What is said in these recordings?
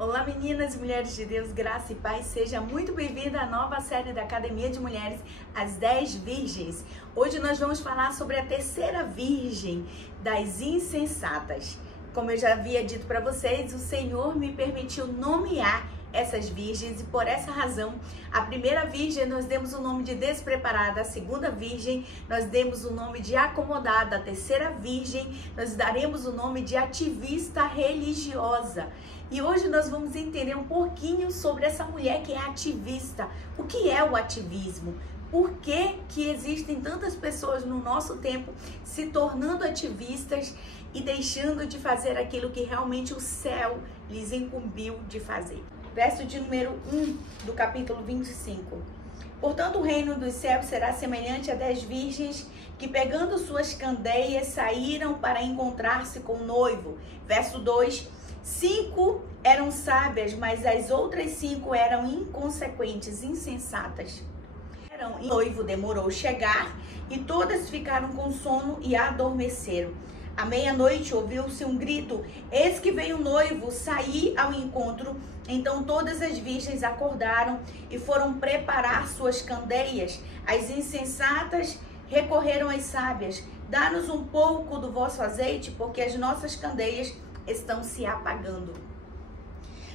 Olá meninas e mulheres de Deus, graça e paz, seja muito bem-vinda à nova série da Academia de Mulheres, as 10 Virgens. Hoje nós vamos falar sobre a terceira virgem das insensatas. Como eu já havia dito para vocês, o Senhor me permitiu nomear essas virgens e por essa razão, a primeira virgem nós demos o nome de despreparada, a segunda virgem nós demos o nome de acomodada, a terceira virgem nós daremos o nome de ativista religiosa. E hoje nós vamos entender um pouquinho sobre essa mulher que é ativista. O que é o ativismo? Por que existem tantas pessoas no nosso tempo se tornando ativistas e deixando de fazer aquilo que realmente o céu lhes incumbiu de fazer? Verso de número 1 do capítulo 25. Portanto, o reino dos céus será semelhante a 10 virgens que, pegando suas candeias, saíram para encontrar-se com o noivo. Verso 2. 5 eram sábias, mas as outras 5 eram inconsequentes, insensatas. O noivo demorou chegar e todas ficaram com sono e adormeceram. À meia-noite ouviu-se um grito: eis que vem o noivo, saí ao encontro. Então todas as virgens acordaram e foram preparar suas candeias. As insensatas recorreram às sábias: dá-nos um pouco do vosso azeite, porque as nossas candeias estão se apagando.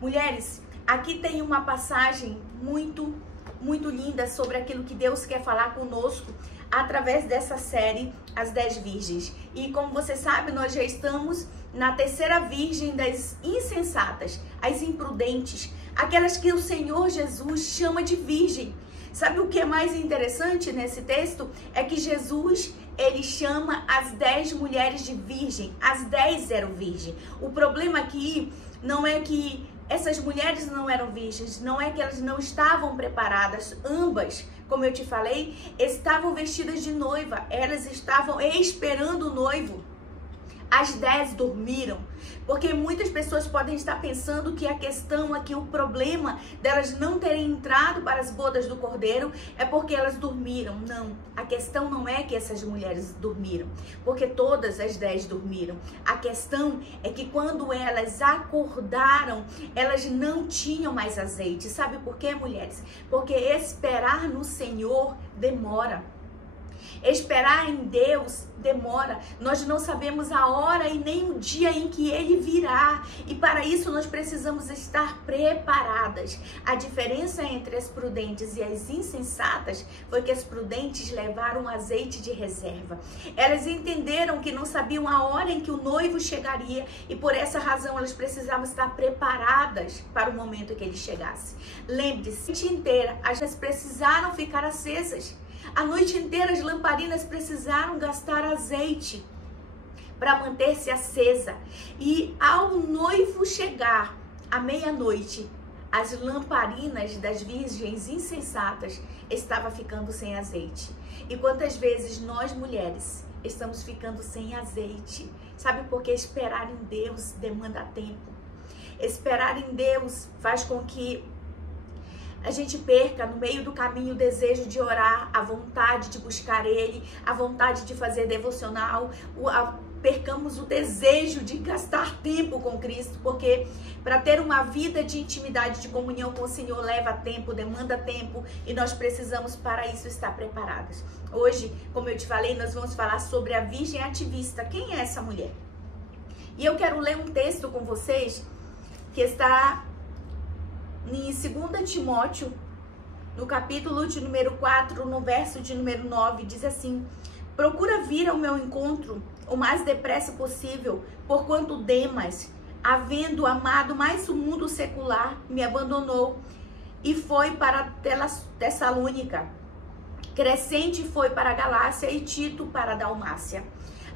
Mulheres, aqui tem uma passagem muito linda sobre aquilo que Deus quer falar conosco através dessa série, as 10 virgens. E como você sabe, nós já estamos na terceira virgem das insensatas, as imprudentes, aquelas que o Senhor Jesus chama de virgem. Sabe o que é mais interessante nesse texto? É que Jesus, ele chama as 10 mulheres de virgem. As 10 eram virgem. O problema aqui não é que essas mulheres não eram virgens, não é que elas não estavam preparadas. Ambas, como eu te falei, estavam vestidas de noiva. Elas estavam esperando o noivo. As 10 dormiram, porque muitas pessoas podem estar pensando que a questão aqui, o problema delas não terem entrado para as bodas do Cordeiro é porque elas dormiram. Não, a questão não é que essas mulheres dormiram, porque todas as 10 dormiram. A questão é que quando elas acordaram, elas não tinham mais azeite. Sabe por quê, mulheres? Porque esperar no Senhor demora. Esperar em Deus demora. Nós não sabemos a hora e nem o dia em que Ele virá. E para isso nós precisamos estar preparadas. A diferença entre as prudentes e as insensatas foi que as prudentes levaram azeite de reserva. Elas entenderam que não sabiam a hora em que o noivo chegaria e por essa razão elas precisavam estar preparadas para o momento em que ele chegasse. Lembre-se, a noite inteira elas precisaram ficar acesas. A noite inteira as lamparinas precisaram gastar azeite para manter-se acesa. E ao noivo chegar à meia-noite, as lamparinas das virgens insensatas estavam ficando sem azeite. E quantas vezes nós mulheres estamos ficando sem azeite? Sabe por que esperar em Deus demanda tempo? Esperar em Deus faz com que a gente perca no meio do caminho o desejo de orar, a vontade de buscar Ele, a vontade de fazer devocional, percamos o desejo de gastar tempo com Cristo, porque para ter uma vida de intimidade, de comunhão com o Senhor leva tempo, demanda tempo e nós precisamos para isso estar preparadas. Hoje, como eu te falei, nós vamos falar sobre a virgem ativista. Quem é essa mulher? E eu quero ler um texto com vocês que está em 2 Timóteo, no capítulo de número 4, no verso de número 9, diz assim: procura vir ao meu encontro o mais depressa possível, porquanto Demas, havendo amado mais o mundo secular, me abandonou e foi para Tessalônica. Crescente foi para a Galácia e Tito para a Dalmácia.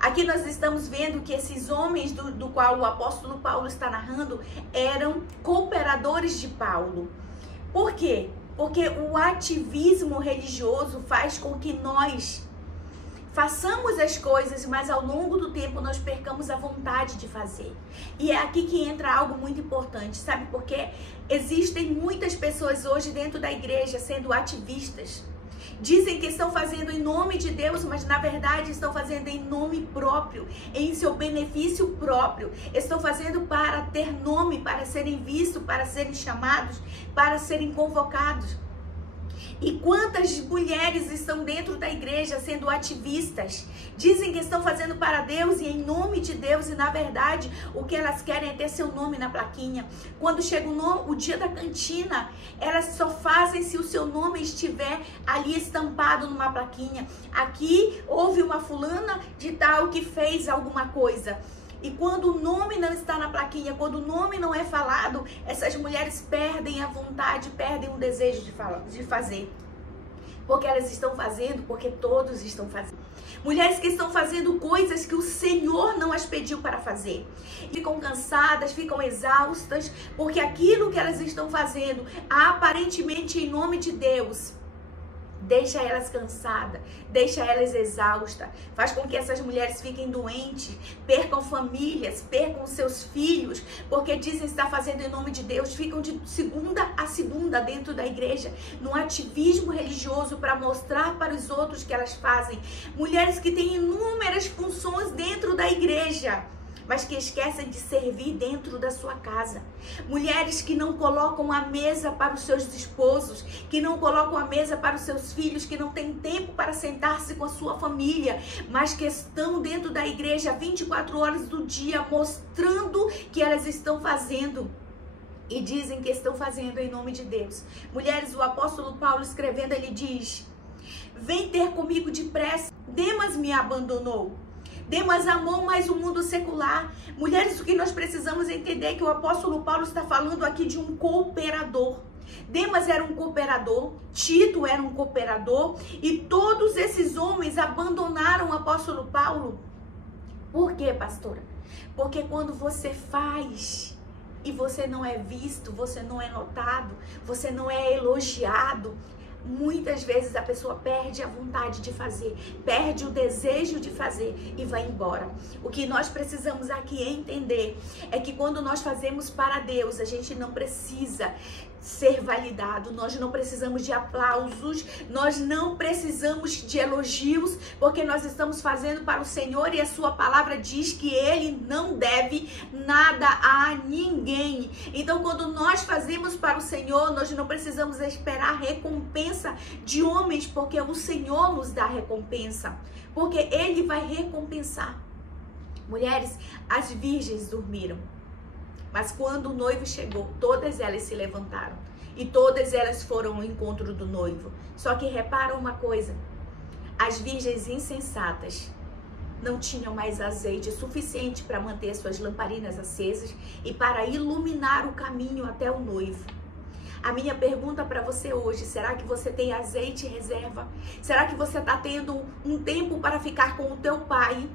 Aqui nós estamos vendo que esses homens do qual o apóstolo Paulo está narrando eram cooperadores de Paulo. Por quê? Porque o ativismo religioso faz com que nós façamos as coisas, mas ao longo do tempo nós percamos a vontade de fazer. E é aqui que entra algo muito importante, sabe por quê? Existem muitas pessoas hoje dentro da igreja sendo ativistas. Dizem que estão fazendo em nome de Deus, mas na verdade estão fazendo em nome próprio, em seu benefício próprio. Estão fazendo para ter nome, para serem vistos, para serem chamados, para serem convocados. E quantas mulheres estão dentro da igreja sendo ativistas? Dizem que estão fazendo para Deus e em nome de Deus, e na verdade o que elas querem é ter seu nome na plaquinha. Quando chega o dia da cantina, elas só fazem se o seu nome estiver ali estampado numa plaquinha. Aqui houve uma fulana de tal que fez alguma coisa. E quando o nome não está na plaquinha, quando o nome não é falado, essas mulheres perdem a vontade, perdem o desejo de fazer. Porque elas estão fazendo, porque todos estão fazendo. Mulheres que estão fazendo coisas que o Senhor não as pediu para fazer. Ficam cansadas, ficam exaustas, porque aquilo que elas estão fazendo, aparentemente em nome de Deus, deixa elas cansadas, deixa elas exaustas, faz com que essas mulheres fiquem doentes, percam famílias, percam seus filhos, porque dizem estar fazendo em nome de Deus, ficam de segunda a segunda dentro da igreja, num ativismo religioso para mostrar para os outros que elas fazem. Mulheres que têm inúmeras funções dentro da igreja, mas que esquecem de servir dentro da sua casa. Mulheres que não colocam a mesa para os seus esposos, que não colocam a mesa para os seus filhos, que não têm tempo para sentar-se com a sua família, mas que estão dentro da igreja 24 horas do dia, mostrando que elas estão fazendo. E dizem que estão fazendo em nome de Deus. Mulheres, o apóstolo Paulo escrevendo, ele diz: vem ter comigo depressa, Demas me abandonou. Demas amou mais o mundo secular. Mulheres, o que nós precisamos entender é que o apóstolo Paulo está falando aqui de um cooperador. Demas era um cooperador, Tito era um cooperador, e todos esses homens abandonaram o apóstolo Paulo. Por quê, pastora? Porque quando você faz e você não é visto, você não é notado, você não é elogiado, muitas vezes a pessoa perde a vontade de fazer, perde o desejo de fazer e vai embora. O que nós precisamos aqui entender é que quando nós fazemos para Deus, a gente não precisa ser validado, nós não precisamos de aplausos, nós não precisamos de elogios, porque nós estamos fazendo para o Senhor e a sua palavra diz que Ele não deve nada a ninguém. Então, quando nós fazemos para o Senhor, nós não precisamos esperar recompensa de homens, porque o Senhor nos dá recompensa, porque Ele vai recompensar. Mulheres, as virgens dormiram. Mas quando o noivo chegou, todas elas se levantaram. E todas elas foram ao encontro do noivo. Só que repara uma coisa. As virgens insensatas não tinham mais azeite suficiente para manter suas lamparinas acesas e para iluminar o caminho até o noivo. A minha pergunta para você hoje, será que você tem azeite em reserva? Será que você está tendo um tempo para ficar com o teu pai?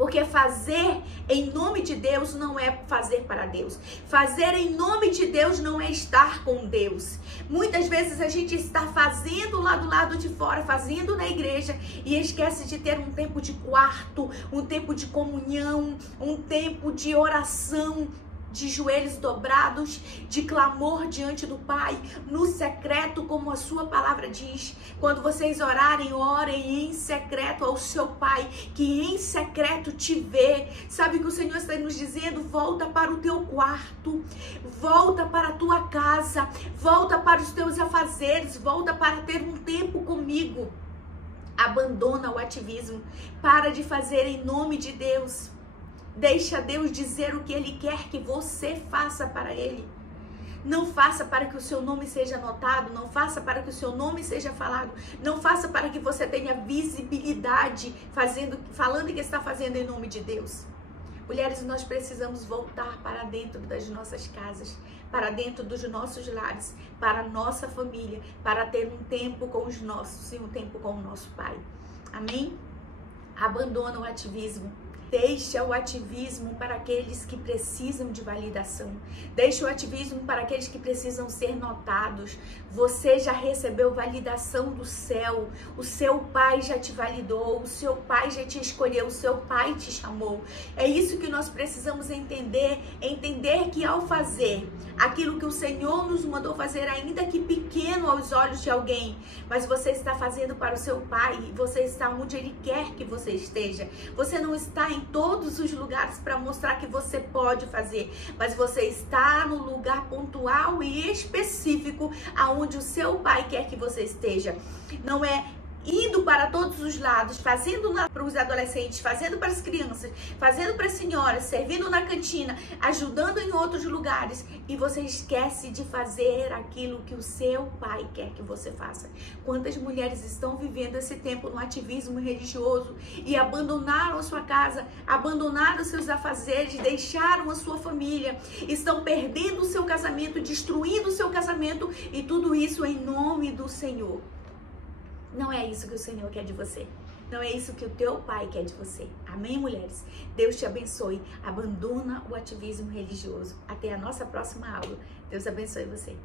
Porque fazer em nome de Deus não é fazer para Deus. Fazer em nome de Deus não é estar com Deus. Muitas vezes a gente está fazendo lá do lado de fora, fazendo na igreja e esquece de ter um tempo de quarto, um tempo de comunhão, um tempo de oração, de joelhos dobrados, de clamor diante do Pai, no secreto, como a sua palavra diz. Quando vocês orarem, orem em secreto ao seu Pai, que em secreto te vê. Sabe o que o Senhor está nos dizendo? Volta para o teu quarto, volta para a tua casa, volta para os teus afazeres, volta para ter um tempo comigo. Abandona o ativismo, para de fazer em nome de Deus. Deixa Deus dizer o que Ele quer que você faça para Ele. Não faça para que o seu nome seja notado, não faça para que o seu nome seja falado, não faça para que você tenha visibilidade falando que está fazendo em nome de Deus. Mulheres, nós precisamos voltar para dentro das nossas casas, para dentro dos nossos lares, para a nossa família, para ter um tempo com os nossos e um tempo com o nosso Pai. Amém? Abandona o ativismo. Deixa o ativismo para aqueles que precisam de validação. Deixa o ativismo para aqueles que precisam ser notados. Você já recebeu validação do céu. O seu pai já te validou. O seu pai já te escolheu. O seu pai te chamou. É isso que nós precisamos entender. Entender que ao fazer aquilo que o Senhor nos mandou fazer, ainda que pequeno aos olhos de alguém, mas você está fazendo para o seu pai. Você está onde Ele quer que você esteja. Você não está em todos os lugares para mostrar que você pode fazer, mas você está no lugar pontual e específico aonde o seu pai quer que você esteja. Não é indo para todos os lados, fazendo para os adolescentes, fazendo para as crianças, fazendo para as senhoras, servindo na cantina, ajudando em outros lugares, e você esquece de fazer aquilo que o seu pai quer que você faça. Quantas mulheres estão vivendo esse tempo no ativismo religioso e abandonaram a sua casa, abandonaram seus afazeres, deixaram a sua família, estão perdendo o seu casamento, destruindo o seu casamento, e tudo isso em nome do Senhor. Não é isso que o Senhor quer de você. Não é isso que o teu pai quer de você. Amém, mulheres? Deus te abençoe. Abandona o ativismo religioso. Até a nossa próxima aula. Deus abençoe você.